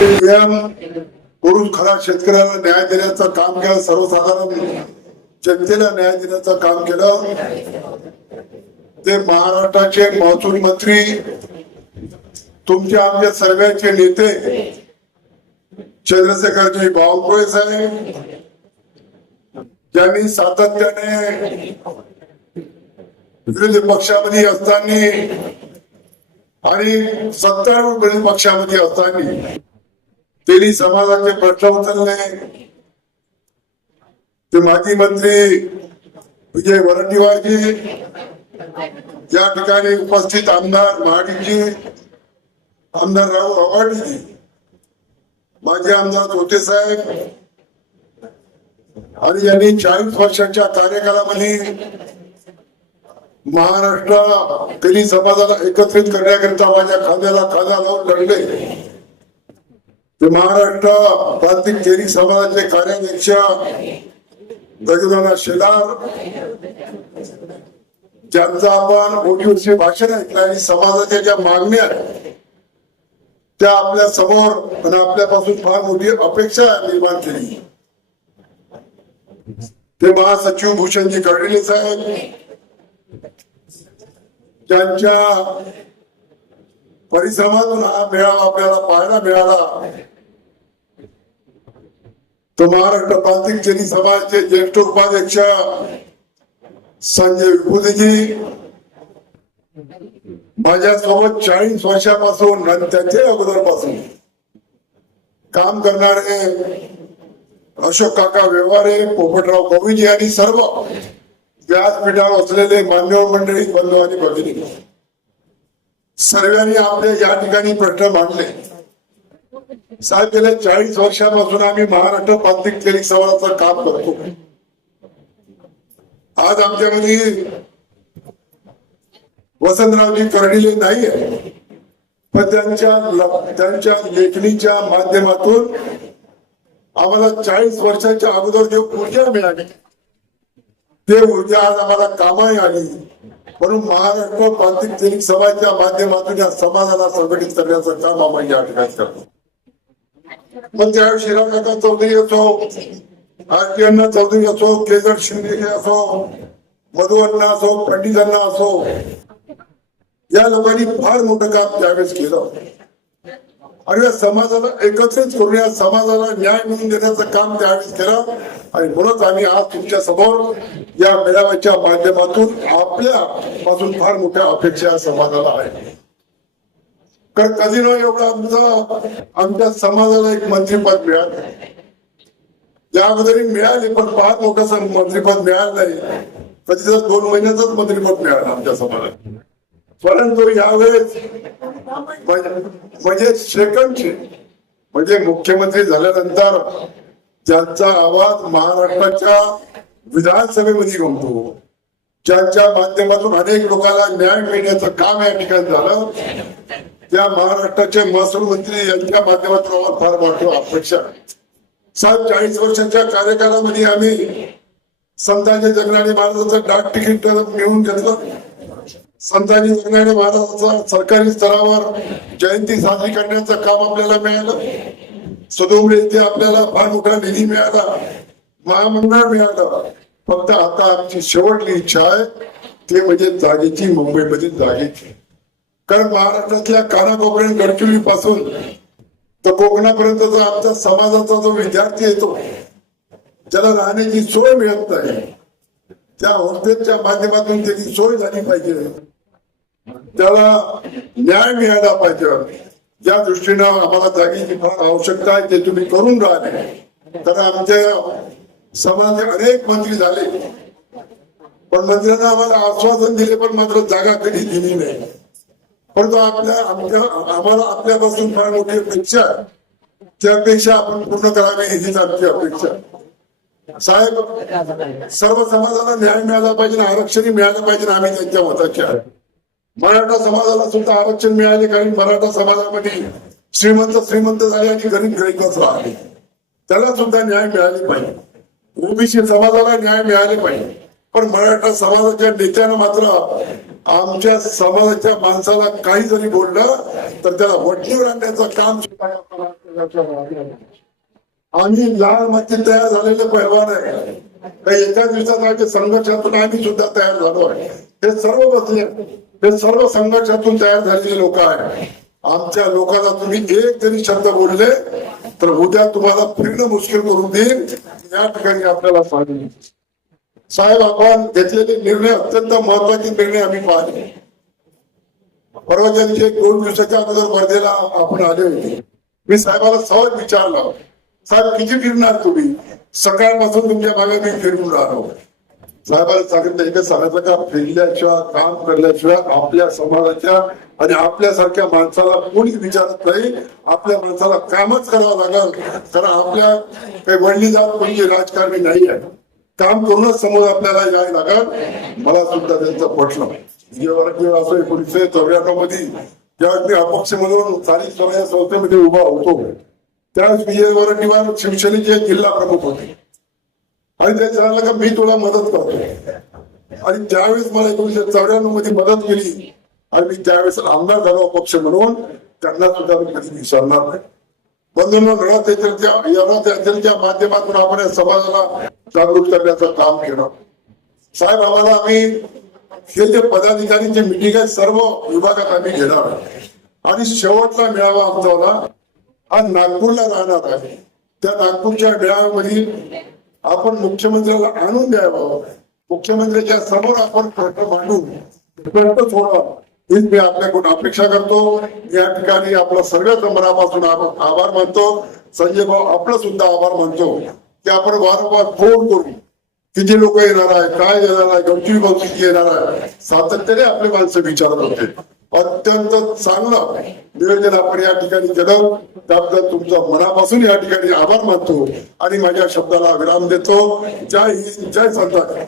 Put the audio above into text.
नियम करून खरा शेतकऱ्याला न्याय देण्याचं काम केलं, सर्वसाधारण जनतेला न्याय देण्याचं काम केलं. ते महाराष्ट्राचे महसूल मंत्री, तुमच्या आमच्या सर्वांचे नेते चंद्रशेखरजी बावनकुळे साहेब, ज्यांनी सातत्याने विरोधी पक्षामध्ये असताना आणि सत्तारूढ विरोधी पक्षामध्ये असताना त्यांनी समाजाचे प्रश्न उचलले. ते माजी मंत्री विजय वरंडीवारजी, या ठिकाणी उपस्थित आमदार महाडिकजी, आमदार राहुल आव्हाडजी, माजी आमदार धोते साहेब, आणि यांनी 40 वर्षाच्या कार्यकालामध्ये महाराष्ट्र तेली समाजाला एकत्रित करण्याकरिता माझ्या खांद्याला खांदा लावून लढले. ते महाराष्ट्र प्रांतिक तेली समाजाचे कार्याध्यक्ष गजदादा शेलार, ज्यांचा आपण मोठीवरची भाषण ऐकलं आणि समाजाच्या ज्या मागण्या त्या आपल्या समोर आणि आपल्यापासून फार मोठी अपेक्षा निर्माण केली. ते महासचिव भूषणजी कर्डिले साहेब, ज्यांच्या परिश्रमातून हा मेळावा आपल्याला पाहायला मिळाला. तो महाराष्ट्र प्रांतिक तेली समाजाचे ज्येष्ठ उपाध्यक्ष संजय विभूतीजी, माझ्यासोबत 40 वर्षापासून आणि त्याच्या अगोदरपासून काम करणारे अशोक काका व्यवहारे, पोपटराव गोविजी आणि सर्व व्यासपीठावर असलेले मान्यवर मंडळी, बंधू आणि भगिनी, सर्वांनी आपले या ठिकाणी प्रश्न मांडले. साहेब, गेल्या 40 वर्षापासून आम्ही महाराष्ट्र प्रांतिक तेली समाजाचं काम करतो. आज आमच्यामध्ये वसंतरावजी कर्डिले नाही आहे, पण त्यांच्या लेखणीच्या माध्यमातून आम्हाला 40 वर्षाच्या अगोदर जे ऊर्जा मिळाली ते ऊर्जा आज आम्हाला कामाही आली. म्हणून महाराष्ट्र प्रांतिक तेली समाजाच्या माध्यमातून या समाजाला संघटित करण्याचं काम आम्ही या ठिकाणी करतो. मग त्यावेळी शिराकाका चौधरी असो, आरती अण्णा चौधरी असो, केदार शिंदे असो, मधु अण्णा असो, पंडित अण्णा असो, या लोकांनी फार मोठं काम त्यावेळेस केलं आणि या समाजाला एकत्रित करून या समाजाला न्याय मिळवून देण्याचं काम त्यावेळेस केलं. आणि म्हणूनच आम्ही आज तुमच्या समोर या मेळाव्याच्या माध्यमातून आपल्या पासून फार मोठ्या अपेक्षा समाजाला आहे. कारण कधी न एवढं आमच्या समाजाला एक मंत्रीपद मिळालं, या अगोदर मिळाले पण फार मोठं मंत्रीपद मिळालं नाही. कधी तर 2 महिन्यातच मंत्रीपद मिळालं आमच्या समाजाला. परंतु यावेळेस म्हणजे सेकंडचे म्हणजे मुख्यमंत्री झाल्यानंतर ज्यांचा आवाज महाराष्ट्राच्या विधानसभेमध्ये गमतो, ज्यांच्या माध्यमातून अनेक लोकांना न्याय मिळण्याचं काम या ठिकाणी झालं, त्या महाराष्ट्राचे महसूल मंत्री यांच्या माध्यमातून फार मोठी अपेक्षा. 40 वर्षाच्या कार्यकालामध्ये आम्ही संताजी जगनाडे महाराजांचं डाक तिकीट मिळवून घेतलं. संताजी जगनाडे महाराजांचा सरकारी स्तरावर जयंती साजरी करण्याचं काम आपल्याला मिळालं. सदोमरे येथे आपल्याला फार मोठा निधी मिळाला, महामंडळ मिळालं. फक्त आता आमची शेवटची इच्छा आहे ते म्हणजे जागेची, मुंबईमध्ये जागेची. कारण महाराष्ट्रातल्या कानाकोपऱ्यात गडचिरोली पासून तर कोकणापर्यंतचा आमच्या समाजाचा जो विद्यार्थी येतो ज्याला राहण्याची सोय मिळत नाही, त्या हॉस्टेलच्या माध्यमातून त्याची सोय झाली पाहिजे, त्याला न्याय मिळाला पाहिजे. या दृष्टीनं आम्हाला जागेची फार आवश्यकता आहे. ते तुम्ही करून राहिले. कारण आमच्या समाजाचे अनेक मंत्री झाले, पण मंत्र्यांना आम्हाला आश्वासन दिले, पण मात्र जागा कधी दिली नाही. परंतु आम्हाला आपल्यापासून फार मोठी अपेक्षा, त्यापेक्षा आपण पूर्ण करावी हीच आमची अपेक्षा. साहेब, सर्व समाजाला न्याय मिळाला पाहिजे, आरक्षण मिळालं पाहिजे. आम्ही त्यांच्या मताचे आहे. मराठा समाजाला सुद्धा आरक्षण मिळाले, कारण मराठा समाजामध्ये श्रीमंत झाले आणि गरीबच राहिले, त्याला सुद्धा न्याय मिळाले पाहिजे. ओबीसी समाजाला न्याय मिळाले पाहिजे. पण मराठा समाजाच्या नेत्यानं मात्र आमच्या समाजाच्या माणसाला काही जरी बोललं तर त्याला वटणीवर आणण्याचं काम सुद्धा या प्रभागात. आम्ही लाल माती तयार झालेले पैलवान आहे. काही एका दिवसात आमच्या संघर्षातून आम्ही सुद्धा तयार झालो आहे. हे सर्व बसले, हे सर्व संघर्षातून तयार झालेले लोक आहेत. आमच्या लोकांना तुम्ही एक जरी शब्द बोलले तर उद्या तुम्हाला फिरणं मुश्किल करून देईल. या ठिकाणी आपल्याला सांगितलं साहेब, आपण घेतलेले निर्णय अत्यंत महत्वाचे निर्णय आम्ही पाहिले. परवाच्या दिवशी 2 दिवसाच्या अगोदर वर्धेला आपण आले होते. मी साहेबाला सहज विचारलं, साहेब किती फिरणार तुम्ही? सकाळपासून तुमच्या भागात मी फिरून राहिलो. साहेबांना सांगितलं, एकच सांगितलं का फिरल्याशिवाय काम करल्याशिवाय आपल्या समाजाच्या आणि आपल्यासारख्या माणसाला कोणी विचारत नाही. आपल्या माणसाला कामच करावं लागल. कारण आपल्या काही वडली जात कोणी राजकारणी नाही आहे. काम करूनच समोर आपल्याला यायला लागल. मला सुद्धा त्यांचं पटलं. असं 1994 मध्ये ज्यावेळेस मी अपक्ष म्हणून स्थानिक स्वराज्य संस्थेमध्ये उभा होतो त्यावेळेस विजय वरठीवार शिवसेनेचे जिल्हा प्रमुख होते आणि ते सांगितलं का मी तुला मदत करतो. आणि त्यावेळेस मला 1994 मध्ये मदत केली आणि मी त्यावेळेस आमदार झालो अपक्ष म्हणून. त्यांना सुद्धा मी कधी विसरणार नाही. बंधूंनो, रणतेच्या माध्यमातून आपण या समाजाला जागृत करण्याचं काम केलं. साहेब, आम्हाला आम्ही हे जे पदाधिकारीची मिटिंग आहे सर्व विभागात आम्ही घेणार आणि शेवटचा मेळावा आमचा हा नागपूरला राहणार आहे. त्या नागपूरच्या मेळाव्यामध्ये आपण मुख्यमंत्र्याला आणून द्यावं. मुख्यमंत्र्यांच्या समोर आपण प्रश्न मांडून प्रश्न सोडावा हीच मी आपल्याकडून अपेक्षा करतो. या ठिकाणी आपला सगळ्याच मनापासून आभार मानतो. संजय भाऊ, आपलं सुद्धा आभार मानतो की आपण वारंवार फोन करू किती लोक येणार आहे, काय येणार आहे, गमती किती येणार आहे, सातत्याने आपले माणसं विचारत होते. अत्यंत चांगलं नियोजन आपण या ठिकाणी केलं. त्याबद्दल तुमचं मनापासून या ठिकाणी आभार मानतो आणि माझ्या शब्दाला विराम देतो. जय हिंद, जय संताजी.